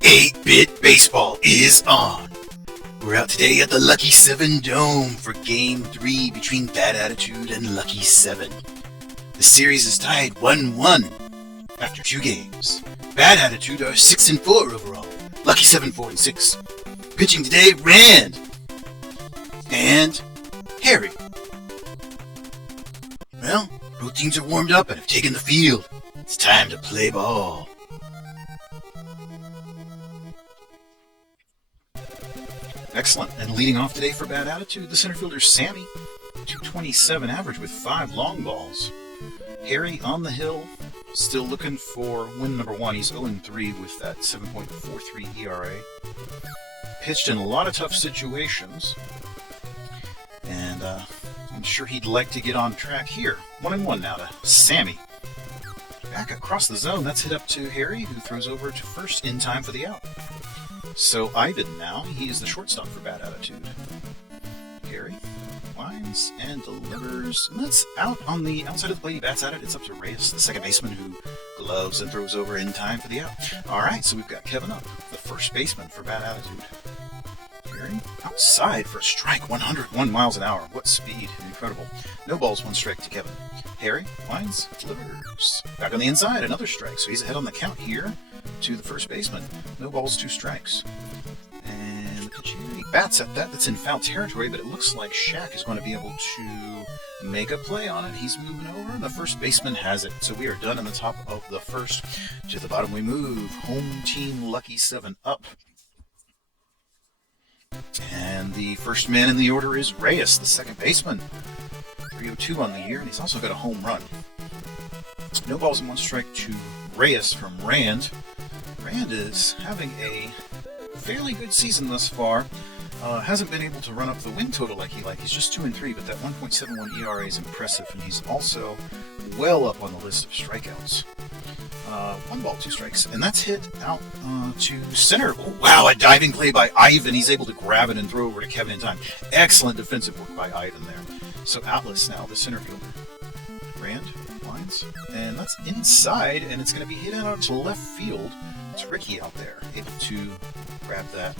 8-Bit Baseball is on. We're out today at the Lucky 7 Dome for Game 3 between Bad Attitude and Lucky 7. The series is tied 1-1 after 2 games. Bad Attitude are 6-4 overall. Lucky 7 4-6. Pitching today, Rand and Harry. Well, both teams are warmed up and have taken the field. It's time to play ball. Excellent. And leading off today for Bad Attitude, the center fielder Sammy, 227 average with 5 long balls. Harry on the hill, still looking for win number 1. He's 0-3 with that 7.43 ERA. Pitched in a lot of tough situations, and I'm sure he'd like to get on track here. 1-1 now to Sammy. Back across the zone, that's hit up to Harry, who throws over to first in time for the out. So Ivan now, he is the shortstop for Bad Attitude. Harry lines and delivers, and that's out on the outside of the plate. He bats at it. It's up to Reyes, the second baseman, who gloves and throws over in time for the out. All right, so we've got Kevin up, the first baseman for Bad Attitude. Harry outside for a strike, 101 miles an hour. What speed, incredible. No balls, 1 strike to Kevin. Harry lines, delivers. Back on the inside, another strike, so he's ahead on the count here to the first baseman. No balls, 2 strikes. And the pitch here, he bats at that. That's in foul territory, but it looks like Shaq is going to be able to make a play on it. He's moving over, and the first baseman has it. So we are done in the top of the first. To the bottom we move. Home team Lucky 7 up. And the first man in the order is Reyes, the second baseman. 302 on the year, and he's also got a home run. No balls and 1 strike to Reyes from Rand. Rand is having a fairly good season thus far. Hasn't been able to run up the win total like he liked. He's just 2-3, but that 1.71 ERA is impressive, and he's also well up on the list of strikeouts. 1 ball, 2 strikes, and that's hit out to center. Oh, wow, a diving play by Ivan. He's able to grab it and throw over to Kevin in time. Excellent defensive work by Ivan there. So Atlas now, the center fielder. Rand lines, and that's inside, and it's going to be hit out to left field. It's Ricky out there, able to grab that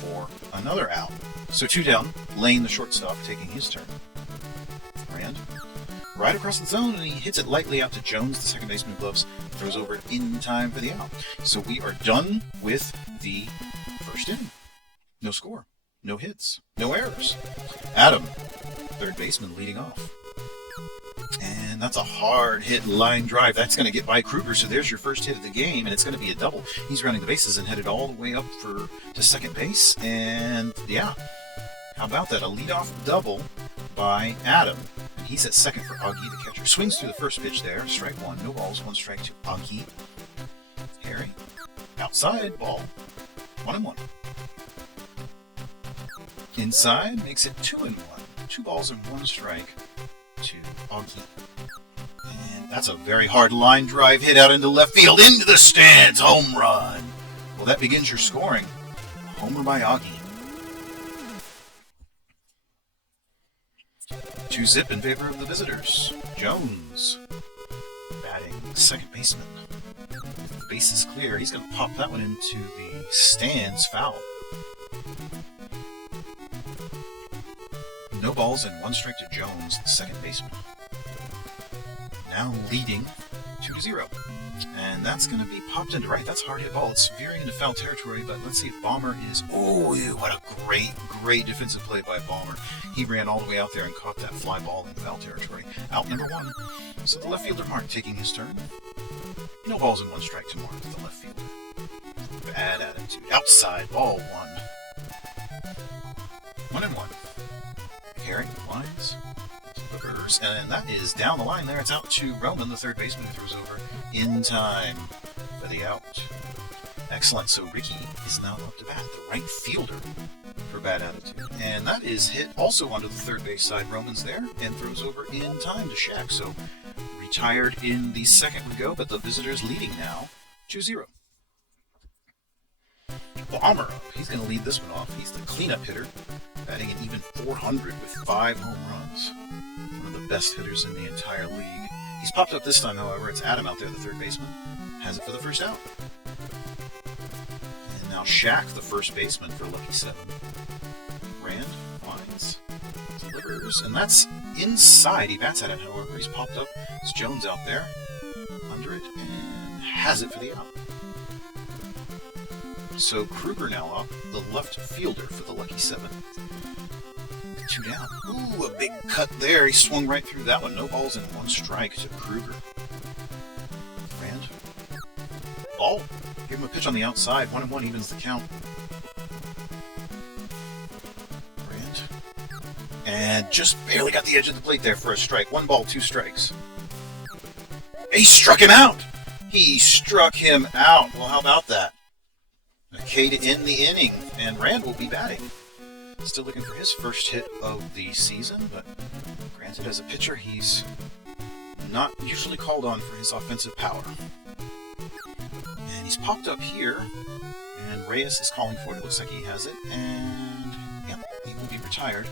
for another out. So 2 down, Lane, the shortstop, taking his turn. Rand, right across the zone, and he hits it lightly out to Jones, the second baseman, gloves, throws over in time for the out. So we are done with the first inning. No score, no hits, no errors. Adam, third baseman, leading off. And that's a hard hit line drive. That's going to get by Kruger, so there's your first hit of the game, and it's going to be a double. He's running the bases and headed all the way up to second base, and yeah, how about that? A leadoff double by Adam. And he's at second for Augie, the catcher. Swings through the first pitch there, strike 1, no balls, 1 strike to Augie. Harry, outside, ball, 1-1. Inside, makes it 2-1. 2 balls and 1 strike to Augie. And that's a very hard line drive hit out into left field, into the stands, home run. Well, that begins your scoring. Homer by Augie. 2-zip in favor of the visitors. Jones batting second baseman. The base is clear. He's going to pop that one into the stands, foul. No balls and 1 strike to Jones, the second baseman. Now leading 2-0. And that's going to be popped into right. That's a hard hit ball. It's veering into foul territory, but let's see if Balmer is... Oh, what a great defensive play by Balmer. He ran all the way out there and caught that fly ball in foul territory. Out number 1. So the left fielder, Mark, taking his turn. No balls and 1 strike to Mark, the left fielder. Bad Attitude. Outside, ball 1. 1-1. Harry lines, delivers, and that is down the line there. It's out to Roman, the third baseman, who throws over in time for the out. Excellent. So Ricky is now up to bat, the right fielder for Bad Attitude. And that is hit also onto the third base side. Roman's there and throws over in time to Shaq. So retired in the second we go, but the visitors leading now 2-0. Balmer up. He's going to lead this one off. He's the cleanup hitter, batting an even 400 with 5 home runs. One of the best hitters in the entire league. He's popped up this time, however. It's Adam out there, the third baseman. Has it for the first out. And now Shaq, the first baseman for Lucky 7. Rand winds, delivers, and that's inside. He bats at it, however. He's popped up. It's Jones out there, under it, and has it for the out. So Kruger now up, the left fielder for the Lucky 7. 2 down. Ooh, a big cut there. He swung right through that one. No balls and 1 strike to Kruger. Rand. Ball. Give him a pitch on the outside. 1-1 evens the count. Rand. And just barely got the edge of the plate there for a strike. 1 ball, 2 strikes. He struck him out! He struck him out. Well, how about that? McKay to end the inning, and Rand will be batting. Still looking for his first hit of the season, but granted, as a pitcher, he's not usually called on for his offensive power. And he's popped up here, and Reyes is calling for it. It looks like he has it, and yeah, he will be retired.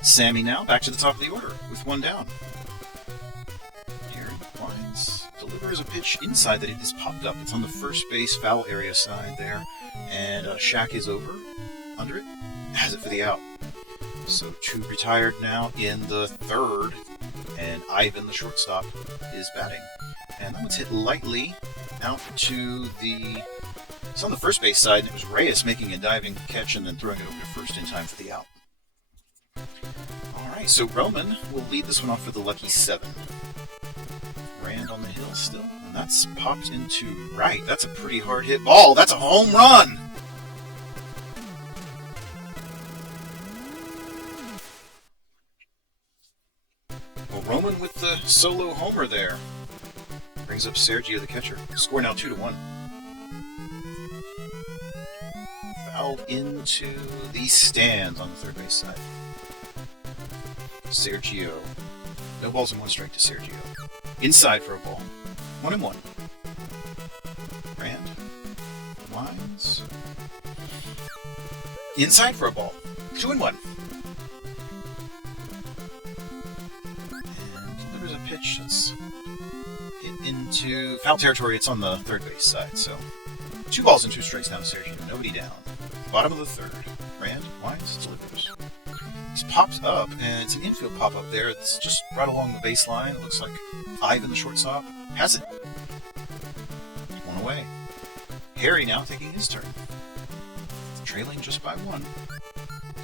Sammy now back to the top of the order with 1 down. Here winds, delivers a pitch inside that it is popped up. It's on the first base foul area side there, and Shaq is over. Under it, has it for the out. So 2 retired now in the third, and Ivan, the shortstop, is batting. And that one's hit lightly out to the... It's on the first base side, and it was Reyes making a diving catch and then throwing it over to first in time for the out. Alright, so Roman will lead this one off for the Lucky 7. Rand on the hill still, and that's popped into right. That's a pretty hard hit ball. That's a home run! Roman with the solo homer there. Brings up Sergio, the catcher. Score now 2-1. Fouled into the stands on the third base side. Sergio. No balls and 1 strike to Sergio. Inside for a ball. 1-1. Rand. Winds. Inside for a ball. 2-1. Pitch that's hit into foul territory. It's on the third base side, so 2 balls and 2 strikes now to Sergio. Nobody down. Bottom of the third. Rand winds, delivers. He's popped up, and it's an infield pop up there. It's just right along the baseline. It looks like Ivan, the shortstop, has it. 1 away. Harry now taking his turn, trailing just by 1,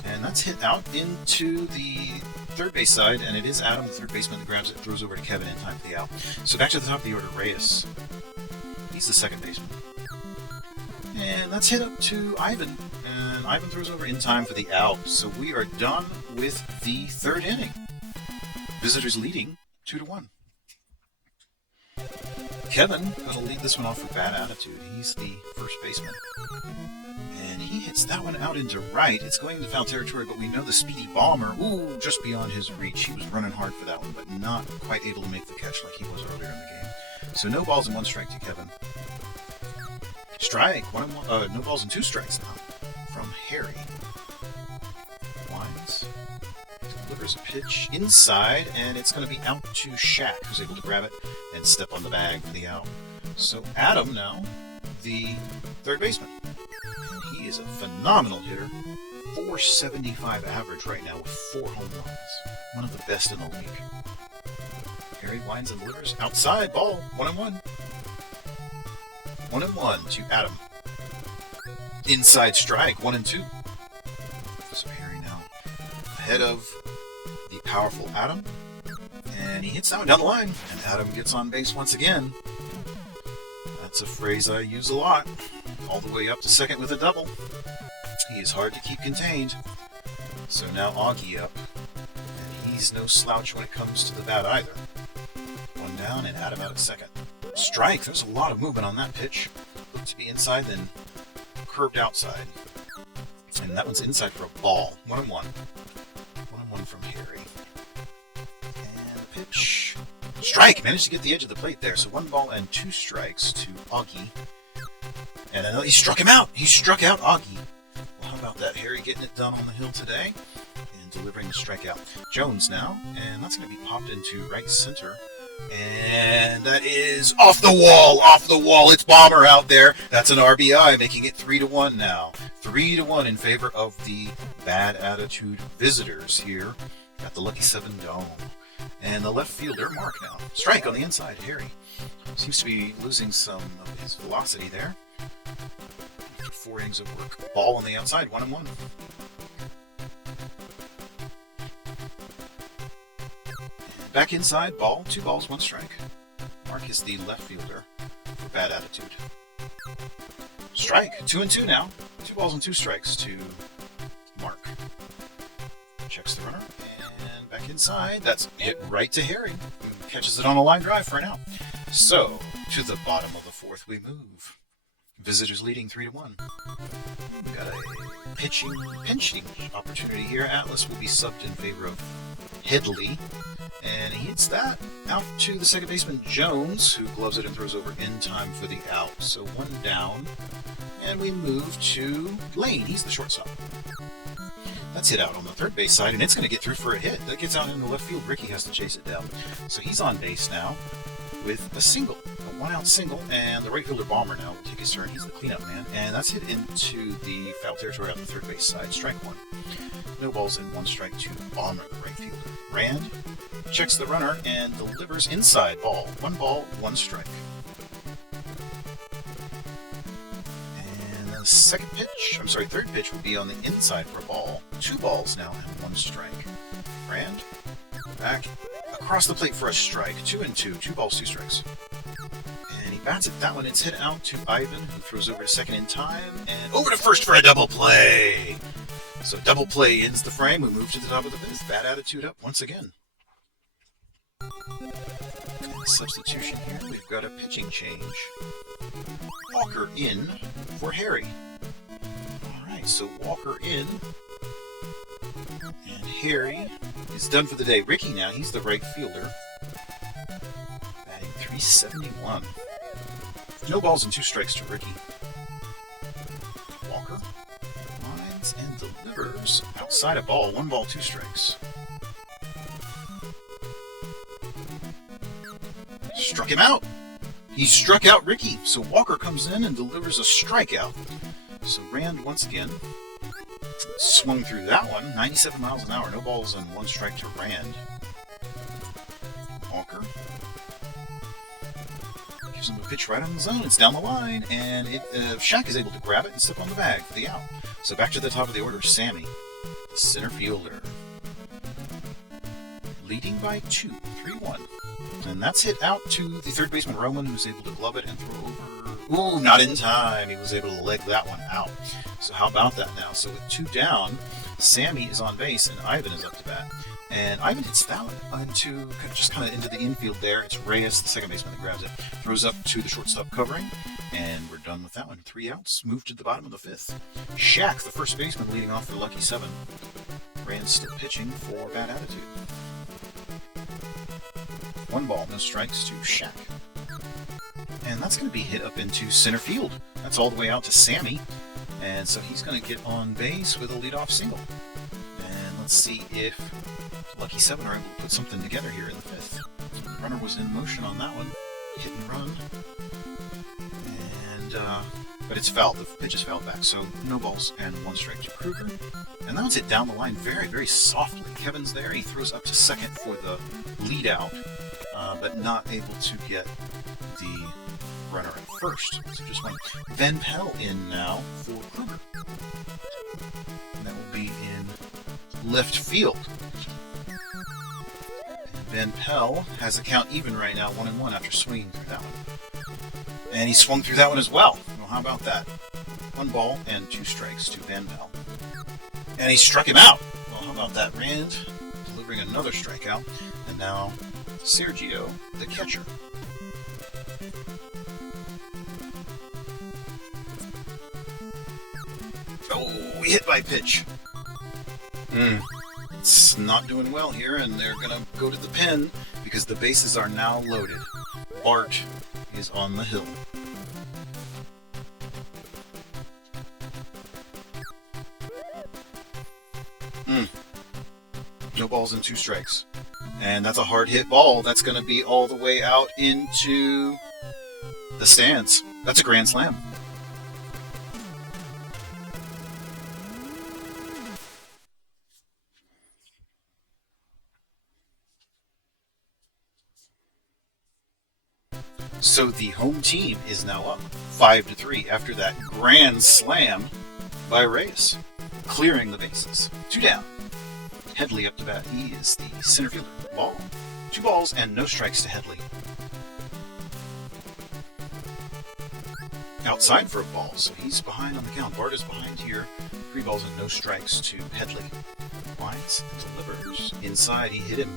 and that's hit out into the third base side, and it is Adam, the third baseman, that grabs it and throws over to Kevin in time for the out. So back to the top of the order, Reyes. He's the second baseman. And that's hit up to Ivan, and Ivan throws over in time for the out. So we are done with the third inning. Visitors leading 2-1. Kevin going to lead this one off with bad attitude. He's the first baseman. And he hits that one out into right. It's going into foul territory, but we know the speedy bomber, just beyond his reach. He was running hard for that one, but not quite able to make the catch like he was earlier in the game. So no balls and 1 strike to Kevin. Strike, no balls and 2 strikes now from Harry. Winds, delivers a pitch inside, and it's going to be out to Shaq, who's able to grab it and step on the bag for the out. So Adam now, the third baseman. He is a phenomenal hitter. 475 average right now with 4 home runs. One of the best in the league. Harry winds and delivers. Outside ball. 1-1. 1-1 to Adam. Inside strike. 1-2. So Harry now ahead of the powerful Adam. And he hits that one down the line. And Adam gets on base once again. That's a phrase I use a lot. All the way up to second with a double. He is hard to keep contained. So now Augie up. And he's no slouch when it comes to the bat either. 1 down and Adam out at second. Strike. There's a lot of movement on that pitch. Looked to be inside, then curved outside. And that one's inside for a ball. 1-1. 1-1 from Harry. And a pitch. Strike! Managed to get the edge of the plate there. So 1 ball and 2 strikes to Augie. And I know he struck him out. He struck out Augie. Well, how about that? Harry getting it done on the hill today. and delivering the strikeout. Jones now, and that's going to be popped into right center. And that is off the wall, off the wall. It's Bomber out there. That's an RBI, making it 3-1 now. 3-1 in favor of the Bad Attitude visitors here at the Lucky 7 Dome. And the left fielder, Mark now. Strike on the inside, Harry. Seems to be losing some of his velocity there. After 4 innings of work. Ball on the outside, 1-1. Back inside, ball, 2 balls, 1 strike. Mark is the left fielder for Bad Attitude. Strike, 2-2 now. 2 balls and 2 strikes to Mark. Checks the runner, and back inside. That's hit right to Harry, who catches it on a line drive for an out. So, to the bottom of the 4th we move. Visitors leading 3-1. We've got a pinching opportunity here. Atlas will be subbed in favor of Headley. And he hits that out to the second baseman, Jones, who gloves it and throws over in time for the out. So 1 down, and we move to Lane. He's the shortstop. That's hit out on the third base side, and it's going to get through for a hit. That gets out into left field. Ricky has to chase it down. So he's on base now with a single, a 1-out single, and the right fielder, Bomber, now will take his turn. He's the cleanup man, and that's hit into the foul territory on the third base side. Strike 1. No balls and 1 strike to Bomber, the right fielder. Rand checks the runner and delivers inside ball. 1 ball, 1 strike. And the third pitch will be on the inside for a ball. 2 balls now and 1 strike. Rand back across the plate for a strike. 2-2, 2 balls, 2 strikes. And he bats it. That one, it's hit out to Ivan, who throws over to second in time, and over to first for a double play. So double play ends the frame. We move to the top of the 5th. Bad Attitude up once again. Substitution here. We've got a pitching change. Walker in for Harry. Alright, so Walker in. And Harry is done for the day. Ricky now, he's the right fielder. Batting .371. No balls and 2 strikes to Ricky. Walker lines and delivers outside a ball. 1 ball, 2 strikes. Struck him out. He struck out Ricky. So Walker comes in and delivers a strikeout. So Rand once again swung through that one. 97 miles an hour. No balls and 1 strike to Rand. Walker gives him a pitch right on the zone. It's down the line, and Shaq is able to grab it and step on the bag for the out. So back to the top of the order, Sammy, the center fielder, leading by 2, 3-1. And that's hit out to the third baseman, Roman, who's able to glove it and throw over. Ooh, not in time. He was able to leg that one out. So how about that now? So with 2 down, Sammy is on base, and Ivan is up to bat. And Ivan hits that one just kind of into the infield there. It's Reyes, the second baseman, that grabs it. Throws up to the shortstop covering, and we're done with that one. 3 outs. Move to the bottom of the 5th. Shaq, the first baseman, leading off for Lucky 7. Rand's still pitching for Bad Attitude. 1 ball, no strikes to Shaq. And that's going to be hit up into center field. That's all the way out to Sammy. And so he's going to get on base with a leadoff single. And let's see if Lucky 7 are able to put something together here in the 5th. The runner was in motion on that one. Hit and run. But it's fouled. The pitch is fouled back. So no balls and 1 strike to Kruger. And that one's hit down the line very, very softly. Kevin's there. He throws up to second for the lead out. But not able to get the runner at first. So just one. Van Pell in now for Kruger. And that will be in left field. And Van Pell has a count even right now, 1-1 after swinging through that one. And he swung through that one as well. Well, how about that? 1 ball and 2 strikes to Van Pell. And he struck him out. Well, how about that? Rand delivering another strikeout. And now Sergio, the catcher. Oh, hit by pitch. It's not doing well here, and they're going to go to the pen because the bases are now loaded. Bart is on the hill. No balls and 2 strikes. And that's a hard hit ball. That's going to be all the way out into the stands. That's a grand slam. So the home team is now up 5-3 after that grand slam by Reyes, clearing the bases. 2 down. Headley up to bat. He is the center fielder. Ball. 2 balls and no strikes to Headley. Outside for a ball, so he's behind on the count. Bart is behind here. 3 balls and no strikes to Headley. Lines, delivers. Inside, he hit him.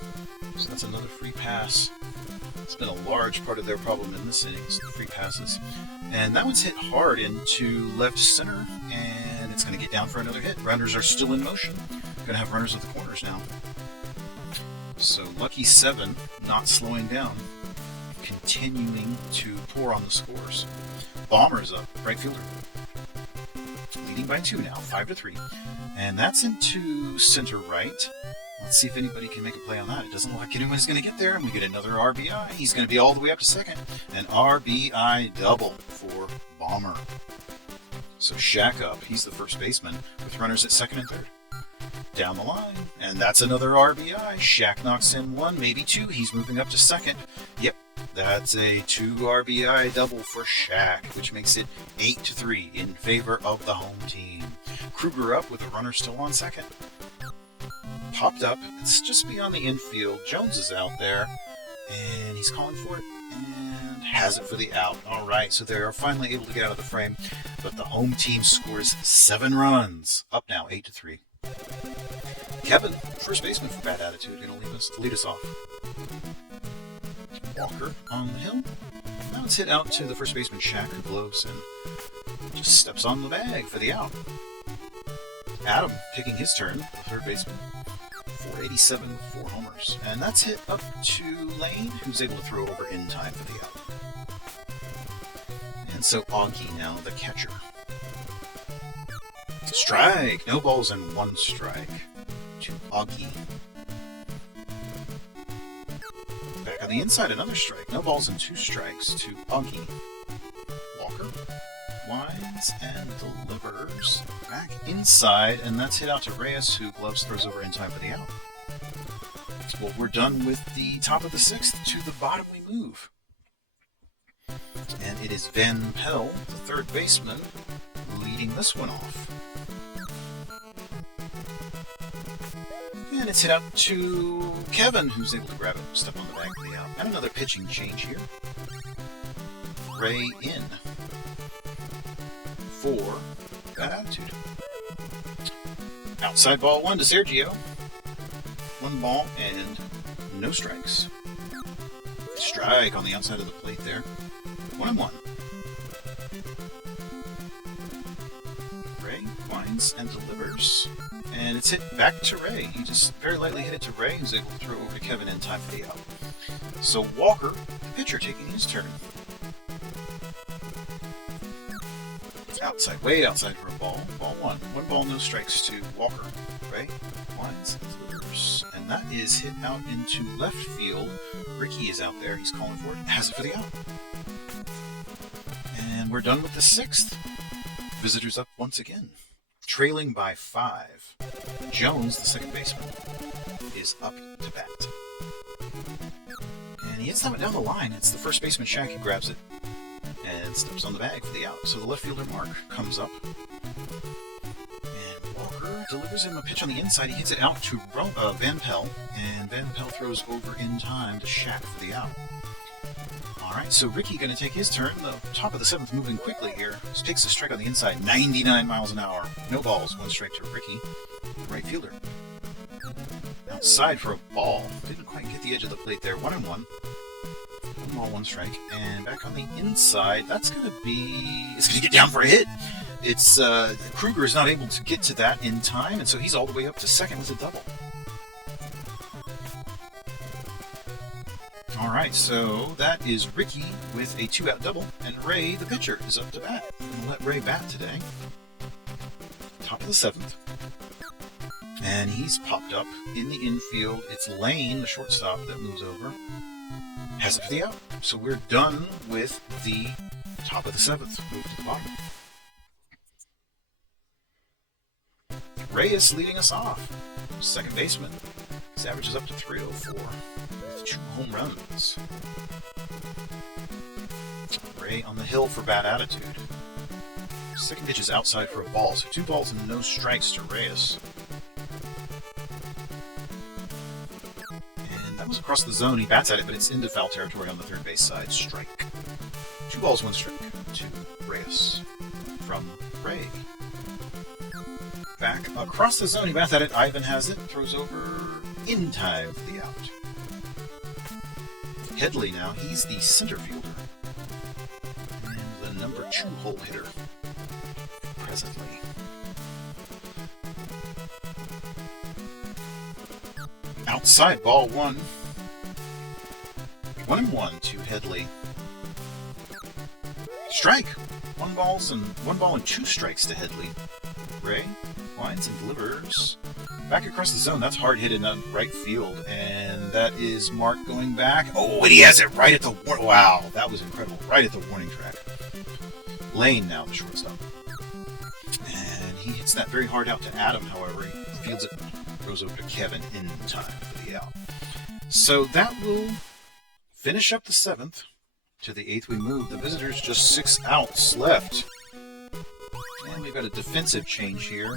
So that's another free pass. It's been a large part of their problem in this inning, the free passes. And that one's hit hard into left center, and it's going to get down for another hit. Runners are still in motion. Going to have runners at the corners now. So Lucky 7 not slowing down, continuing to pour on the scores. Bomber's up, right fielder. Leading by 2 now, 5-3. And that's into center right. Let's see if anybody can make a play on that. It doesn't look like anyone's going to get there, and we get another RBI. He's going to be all the way up to second. An RBI double for Bomber. So Shaq up. He's the first baseman with runners at second and third. Down the line, and that's another RBI. Shaq knocks in 1, maybe 2. He's moving up to second. Yep, that's a 2 RBI double for Shaq, which makes it 8-3 in favor of the home team. Kruger up with a runner still on second. Popped up. It's just beyond the infield. Jones is out there, and he's calling for it, and has it for the out. All right, so they are finally able to get out of the frame, but the home team scores 7 runs. Up now, 8-3. Kevin, first baseman for Bad Attitude, going to lead us off. Walker on the hill. Now it's hit out to the first baseman, Shaq, who blows and just steps on the bag for the out. Adam taking his turn, the third baseman. 487 with 4 homers. And that's hit up to Lane, who's able to throw over in time for the out. And so Augie now the catcher. Strike! No balls and 1 strike to Augie. Back on the inside, another strike. No balls and 2 strikes to Augie. Walker winds and delivers back inside, and that's hit out to Reyes, who gloves throws over in time for the out. Well, we're done with the top of the 6th. To the bottom we move. And it is Van Pell, the third baseman, leading this one off. And it's hit out to Kevin, who's able to grab it, step on the bag for the out. And another pitching change here. Ray in for Bad Attitude. Outside ball 1 to Sergio. 1 ball and no strikes. Strike on the outside of the plate there. 1-1. Ray winds and delivers. And it's hit back to Ray. He just very lightly hit it to Ray, who's able to throw over to Kevin in time for the out. So Walker, the pitcher, taking his turn. Outside, way outside for a ball. Ball 1. 1 ball, no strikes to Walker. Ray winds and delivers. And that is hit out into left field. Ricky is out there. He's calling for it. Has it for the out. And we're done with the 6th. Visitors up once again. Trailing by 5. Jones, the second baseman, is up to bat. And he hits that one down the line. It's the first baseman, Shaq, who grabs it and steps on the bag for the out. So the left fielder, Mark, comes up. And Walker delivers him a pitch on the inside. He hits it out to Van Pell. And Van Pell throws over in time to Shaq for the out. Alright, so Ricky going to take his turn. The top of the 7th moving quickly here. Just takes a strike on the inside, 99 miles an hour. No balls, 1 strike to Ricky, the right fielder. Outside for a ball. Didn't quite get the edge of the plate there. 1-1. 1 ball, 1 strike. And back on the inside, that's going to be... It's going to get down for a hit. It's Kruger is not able to get to that in time, and so he's all the way up to second with a double. Alright, so that is Ricky with a 2-out double, and Ray, the pitcher, is up to bat. I'm going to let Ray bat today. Top of the 7th. And he's popped up in the infield. It's Lane, the shortstop, that moves over. Has it for the out. So we're done with the top of the 7th. Move to the bottom. Reyes leading us off. Second baseman. His average is up to 304 with 2 home runs. Ray on the hill for bad attitude. Second pitch is outside for a ball, so 2 balls and no strikes to Reyes. And that was across the zone. He bats at it, but it's into foul territory on the third base side. Strike. 2 balls, 1 strike to Reyes from Ray. Back across the zone. He bats at it. Ivan has it. Throws over in time for the out. Headley now. He's the center fielder. And the number 2 hole hitter presently. Outside, ball 1. 1-1 to Headley. Strike. 1 ball and 2 strikes to Headley. Ray winds and delivers. Back across the zone. That's hard hit in right field. And that is Mark going back. Oh, and he has it right at the... Wow, that was incredible. Right at the warning track. Lane now, the shortstop. And he hits that very hard out to Adam, however. He fields it, goes over to Kevin in time for the out. So that will finish up the 7th. To the 8th we move. The visitors just 6 outs left. And we've got a defensive change here.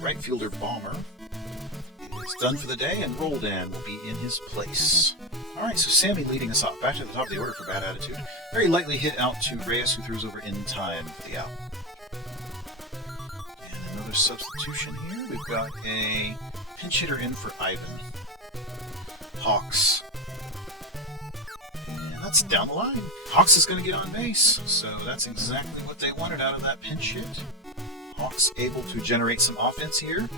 Right fielder Bomber is done for the day, and Roldan will be in his place. Alright, so Sammy leading us off. Back to the top of the order for bad attitude. Very lightly hit out to Reyes, who throws over in time for the out. And another substitution here. We've got a pinch hitter in for Ivan. Hawks. And that's down the line. Hawks is going to get on base, so that's exactly what they wanted out of that pinch hit. Hawks able to generate some offense here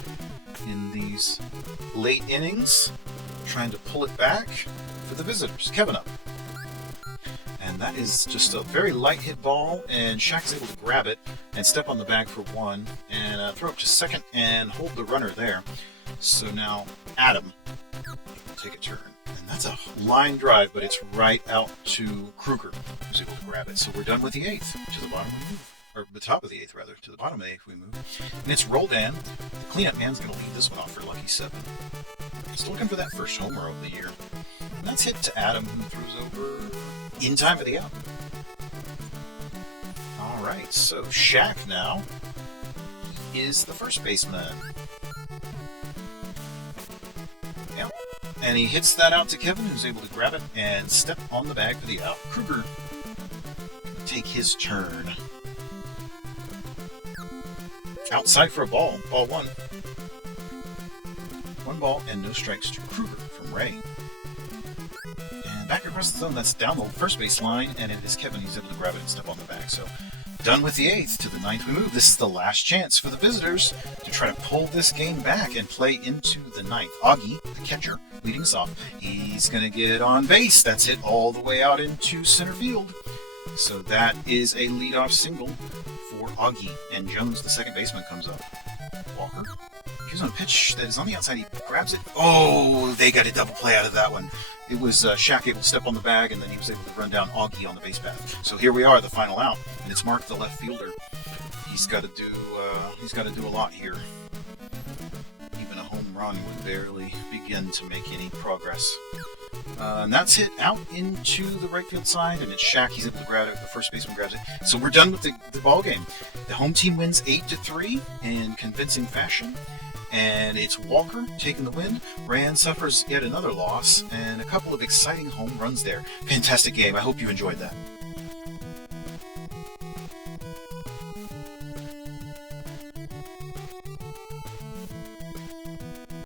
in these late innings, trying to pull it back for the visitors. Kevin up. And that is just a very light hit ball, and Shaq's able to grab it and step on the bag for 1 and throw up to second and hold the runner there. So now Adam will take a turn. And that's a line drive, but it's right out to Kruger, who's able to grab it. So we're done with the 8th. To the bottom we move. Or the top of the 8th, rather. To the bottom of the 8th we move. And it's Roldan. The cleanup man's going to lead this one off for Lucky 7. Still looking for that first homer of the year. And that's hit to Adam, who throws over in time for the out. Alright, so Shaq now is the first baseman. Yep. And he hits that out to Kevin, who's able to grab it and step on the bag for the out. Kruger take his turn. Outside for a ball. Ball 1. 1 ball and no strikes to Kruger from Ray. And back across the zone, that's down the first base line, and it is Kevin. He's able to grab it and step on the bag. So done with the 8th. To the 9th we move. This is the last chance for the visitors to try to pull this game back and play into the 9th. Augie, the catcher, leading us off. He's going to get it on base. That's hit all the way out into center field. So that is a leadoff single for Augie. And Jones, the second baseman, comes up. Walker. He's on a pitch that is on the outside. He grabs it. Oh, they got a double play out of that one. It was Shaq able to step on the bag, and then he was able to run down Augie on the base path. So here we are, the final out, and it's Mark, the left fielder. He's got to do a lot here. Even a home run would barely begin to make any progress. And that's hit out into the right field side, and it's Shaq. He's able to grab it. The first baseman grabs it. So we're done with the ball game. The home team wins 8-3 in convincing fashion. And it's Walker taking the win. Rand suffers yet another loss, and a couple of exciting home runs there. Fantastic game. I hope you enjoyed that.